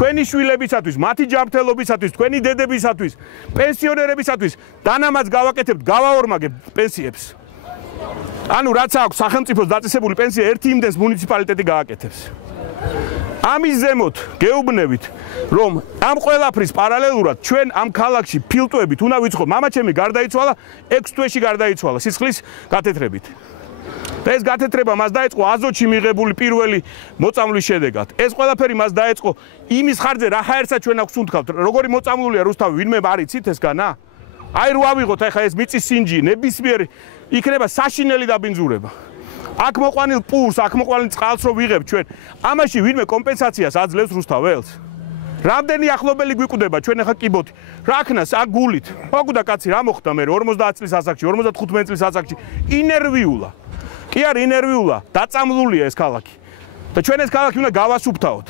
თქვენი შვილებისათვის, მათი ჯანმრთელობისათვის, თქვენი დედებისათვის, პენსიონერებისათვის დანამატს გავაკეთებთ, გავაორმაგებთ პენსიებს. ანუ რაც აქვს სახელმწიფოს დაწესებული პენსია ერთი იმდენს მუნიციპალიტეტი გააკეთებს. ამის ზემოთ გეუბნებით, რომ ამ ყველაფრის პარალელურად ჩვენ ამ ქალაქში ფილტვებით უნდა ვიწყოთ. მამაჩემი გარდაიცვალა 6 თვეში გარდაიცვალა სისხლის გათეთრებით. და ეს გათეთრება მას დაეწყო აზოტში მიღებული პირველი მოწამვლის შედეგად. ეს ყველაფერი მას დაეწყო იმის ხარჯზე, რა ხაერსაც ჩვენ აქვს უთქავთ. როგორი მოწამვლულია რუსთავი, ვინმე არიცით ესგანა? აი რო ავიღოთ ახლა ეს მიწის სინჯი, ნებისმიერი იქნება საშინელი დაბინძურება. აქ მოყვანილ პურს, აქ მოყვანილ წყალს რო ვიღებ ჩვენ, ამაში ვინმე კომპენსაციას აძლევს რუსთაველს? რამდენი ახლობელი გვიკვდება ჩვენ ახლა კიბოთი? რა ქნას აქ გულით? მოკვდა კაცი, რა მოხდა მე 50 წლის ასაკში, 55 წლის ასაკში? ინერვიულა. კი არ ინერვიულა, დაწამლულია ეს ქალაქი. და ჩვენ ეს ქალაქი უნდა გავასუფთავოთ.